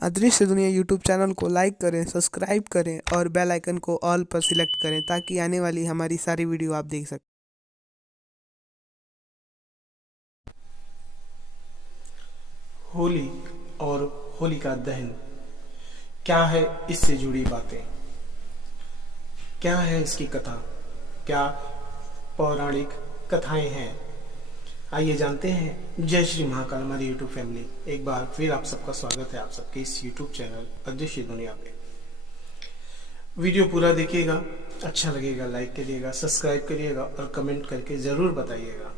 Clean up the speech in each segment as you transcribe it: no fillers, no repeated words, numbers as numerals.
अदृश्य दुनिया YouTube channel को लाइक करें, सब्सक्राइब करें और बेल आइकन को ऑल पर सिलेक्ट करें ताकि आने वाली हमारी सारी वीडियो आप देख सकें। होली और होलिका दहन क्या है, इससे जुड़ी बातें क्या है, इसकी कथा क्या पौराणिक कथाएं हैं, आइए जानते हैं। जय श्री महाकाल हमारी यूट्यूब फैमिली, एक बार फिर आप सबका स्वागत है आप सबके इस यूट्यूब चैनल अदृश्य दुनिया पे। वीडियो पूरा देखिएगा, अच्छा लगेगा लाइक करिएगा, सब्सक्राइब करिएगा और कमेंट करके जरूर बताइएगा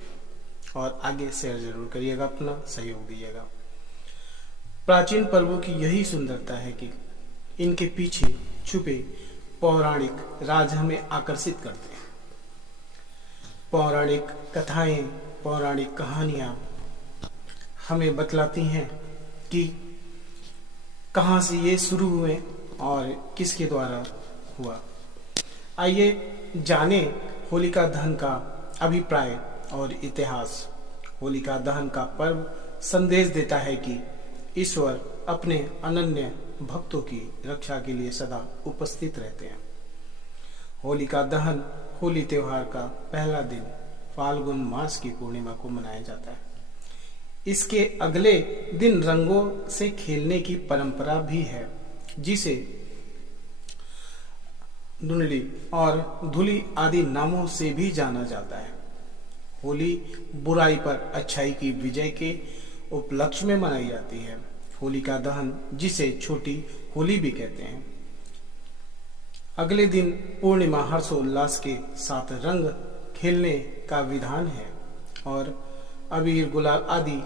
और आगे शेयर जरूर करिएगा, अपना सहयोग दीजिएगा। प्राचीन पर्वों की यही सुंदरता है कि इनके पीछे छुपे पौराणिक राज हमें आकर्षित करते हैं। पौराणिक कथाएं, पौराणिक कहानियां हमें बतलाती हैं कि कहां से ये शुरू हुए और किसके द्वारा हुआ। आइए जाने होलिका दहन का अभिप्राय और इतिहास। होलिका दहन का पर्व संदेश देता है कि ईश्वर अपने अनन्य भक्तों की रक्षा के लिए सदा उपस्थित रहते हैं। होलिका दहन होली त्योहार का पहला दिन फाल्गुन मास की पूर्णिमा को मनाया जाता है। इसके अगले दिन रंगों से खेलने की परंपरा भी है, जिसे धुंडली और धुली आदि नामों से भी जाना जाता है। होली बुराई पर अच्छाई की विजय के उपलक्ष्य में मनाई जाती है। होलिका दहन, जिसे छोटी होली भी कहते हैं, अगले दिन पूर्णिमा हर्षोल्लास के साथ रंग खेलने का विधान है और अबीर गुलाल आदि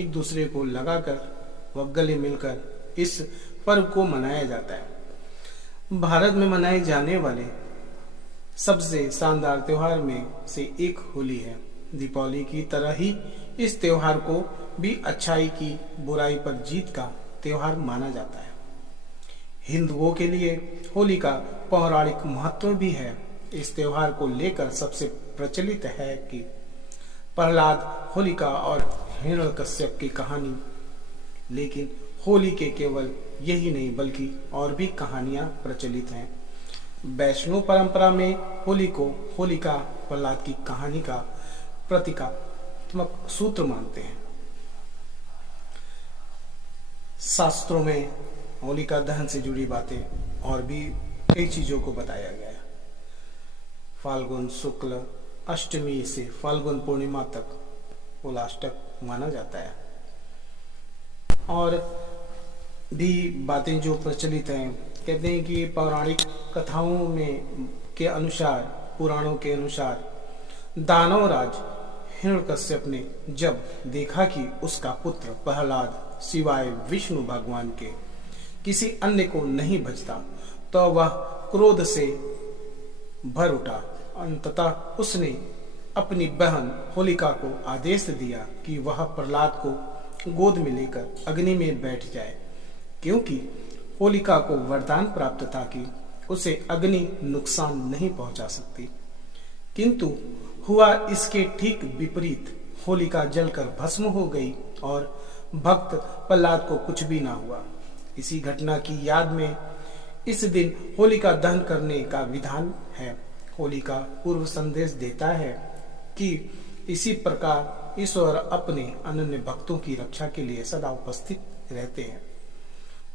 एक दूसरे को लगाकर व गले मिलकर इस पर्व को मनाया जाता है। भारत में मनाए जाने वाले सबसे शानदार त्योहार में से एक होली है। दीपावली की तरह ही इस त्योहार को भी अच्छाई की बुराई पर जीत का त्योहार माना जाता है। हिंदुओं के लिए होली का पौराणिक महत्व भी है। इस त्योहार को लेकर सबसे प्रचलित है कि प्रहलाद, होलिका और हिरण्यकश्यप की कहानी। लेकिन होली के केवल यही नहीं बल्कि और भी कहानियां प्रचलित हैं। वैष्णव परंपरा में होली को होलिका प्रहलाद की कहानी का प्रतीकात्मक सूत्र मानते हैं। शास्त्रों में होलिका दहन से जुड़ी बातें और भी कई चीजों को बताया गया है। फाल्गुन शुक्ल अष्टमी से फाल्गुन पूर्णिमा तक होलाष्टक माना जाता है और भी बातें जो प्रचलित हैं। कहते हैं कि पौराणिक कथाओं में के अनुसार, पुराणों के अनुसार, दानवराज हिरण्यकश्यप ने जब देखा कि उसका पुत्र प्रहलाद सिवाय विष्णु भगवान के किसी अन्य को नहीं बचता, तो वह क्रोध से भर उठा। अंततः उसने अपनी बहन होलिका को आदेश दिया कि वह प्रहलाद को गोद में लेकर अग्नि में बैठ जाए, क्योंकि होलिका को वरदान प्राप्त था कि उसे अग्नि नुकसान नहीं पहुंचा सकती। किंतु हुआ इसके ठीक विपरीत। होलिका जलकर भस्म हो गई और भक्त प्रहलाद को कुछ भी ना हुआ। इसी घटना की याद में इस दिन होलिका दहन करने का विधान है। होलिका पूर्व संदेश देता है कि इसी प्रकार ईश्वर अपने अनन्य भक्तों की रक्षा के लिए सदा उपस्थित रहते हैं।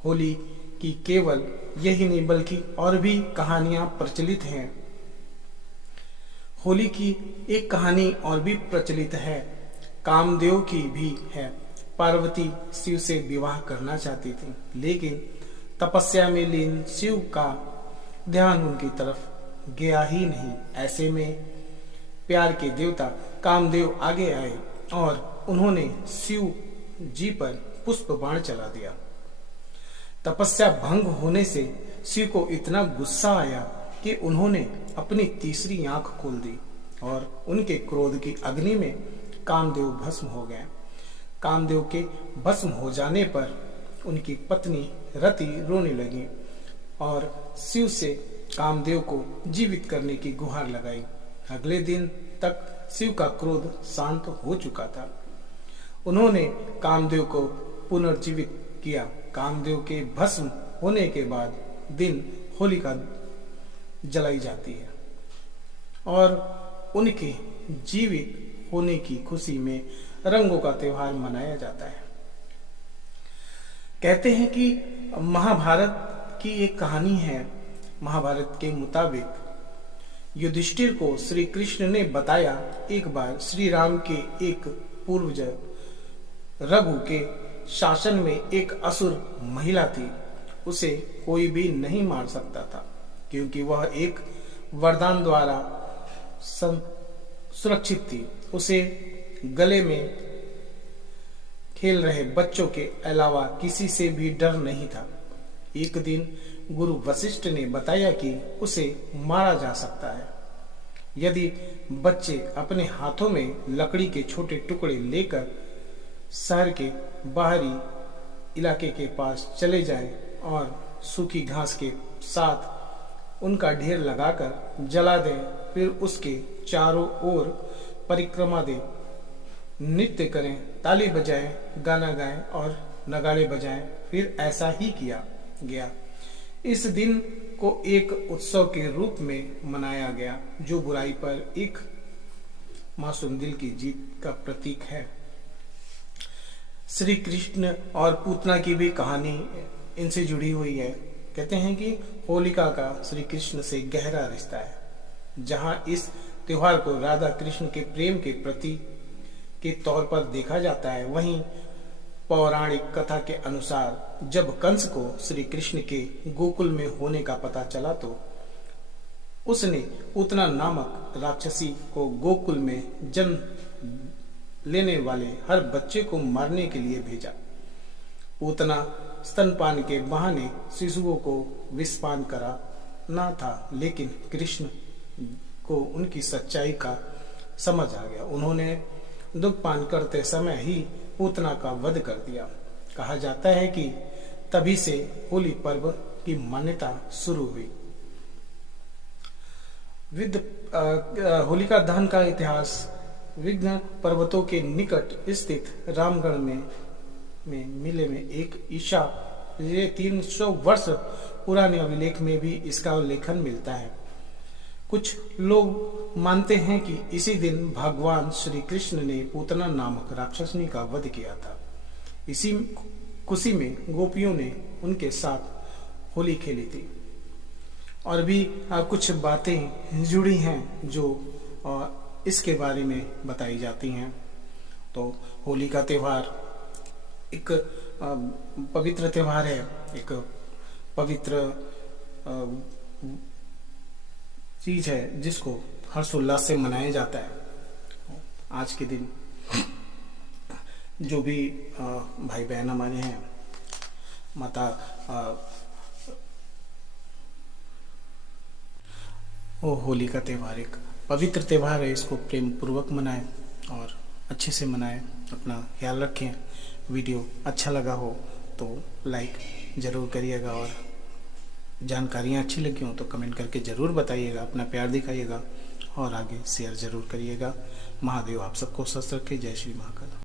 होली की केवल यही नहीं बल्कि और भी कहानियां प्रचलित हैं। होली की एक कहानी और भी प्रचलित है, कामदेव की भी है। पार्वती शिव से विवाह करना चाहती थी, लेकिन तपस्या में लीन शिव का ध्यान उनकी तरफ गया ही नहीं। ऐसे में प्यार के देवता कामदेव आगे आए और उन्होंने शिव जी पर पुष्प बाण चला दिया। तपस्या भंग होने से शिव को इतना गुस्सा आया कि उन्होंने अपनी तीसरी आंख खोल दी और उनके क्रोध की अग्नि में कामदेव भस्म हो गए। कामदेव के भस्म हो जाने पर उनकी पत्नी रति रोने लगी और शिव से कामदेव को जीवित करने की गुहार लगाई। अगले दिन तक शिव का क्रोध शांत हो चुका था। उन्होंने कामदेव को पुनर्जीवित किया कामदेव के भस्म होने के बाद दिन होलिका जलाई जाती है और उनके जीवित होने की खुशी में रंगों का त्योहार मनाया जाता है। कहते हैं कि महाभारत की एक कहानी है। महाभारत के मुताबिक युधिष्ठिर को श्री कृष्ण ने बताया, एक बार श्री राम के एक पूर्वज रघु के शासन में एक असुर महिला थी। उसे कोई भी नहीं मार सकता था क्योंकि वह एक वरदान द्वारा सुरक्षित थी। उसे गले में खेल रहे बच्चों के अलावा किसी से भी डर नहीं था। एक दिन गुरु वशिष्ठ ने बताया कि उसे मारा जा सकता है यदि बच्चे अपने हाथों में लकड़ी के छोटे टुकड़े लेकर शहर के बाहरी इलाके के पास चले जाएं और सूखी घास के साथ उनका ढेर लगाकर जला दें, फिर उसके चारों ओर परिक्रमा दें, नृत्य करें, ताली बजाएं, गाना गाएं और नगाड़े बजाएं। फिर ऐसा ही किया गया। इस दिन को एक उत्सव के रूप में मनाया गया जो बुराई पर एक मासूम दिल की जीत का प्रतीक है। श्री कृष्ण और पूतना की भी कहानी इनसे जुड़ी हुई है। कहते हैं कि होलिका का श्री कृष्ण से गहरा रिश्ता है। जहां इस त्योहार को राधा कृष्ण के प्रेम के प्रतीक के तौर पर देखा जाता है, वहीं पौराणिक कथा के अनुसार जब कंस को श्री कृष्ण के गोकुल में होने का पता चला तो उसने पूतना नामक राक्षसी को गोकुल में जन्म लेने वाले हर बच्चे को मारने के लिए भेजा। पूतना स्तनपान के बहाने शिशुओं को विषपान कराना था, लेकिन कृष्ण को उनकी सच्चाई का समझ आ गया। उन्होंने दुग्धपान करते समय ही पूतना का वध कर दिया। कहा जाता है कि तभी से होली पर्व की मान्यता शुरू हुई। होलिका दहन का इतिहास विघ्न पर्वतों के निकट स्थित रामगढ़ में मेले में एक ईसा 300 वर्ष पुराने अभिलेख में भी इसका उल्लेखन मिलता है। कुछ लोग मानते हैं कि इसी दिन भगवान श्री कृष्ण ने पूतना नामक राक्षसनी का वध किया था। इसी खुशी में गोपियों ने उनके साथ होली खेली थी। और भी कुछ बातें जुड़ी हैं जो इसके बारे में बताई जाती हैं। तो होली का त्योहार एक पवित्र त्योहार है, एक पवित्र चीज है जिसको हर्षोल्लास से मनाया जाता है। आज के दिन जो भी भाई बहन हमारे हैं, माता वो होली का त्योहार एक पवित्र त्योहार है। इसको प्रेम पूर्वक मनाएं और अच्छे से मनाएं। अपना ख्याल रखें। वीडियो अच्छा लगा हो तो लाइक ज़रूर करिएगा और जानकारियाँ अच्छी लगी हो तो कमेंट करके ज़रूर बताइएगा, अपना प्यार दिखाइएगा और आगे शेयर ज़रूर करिएगा। महादेव आप सबको स्वस्थ रखे। जय श्री महाकाल।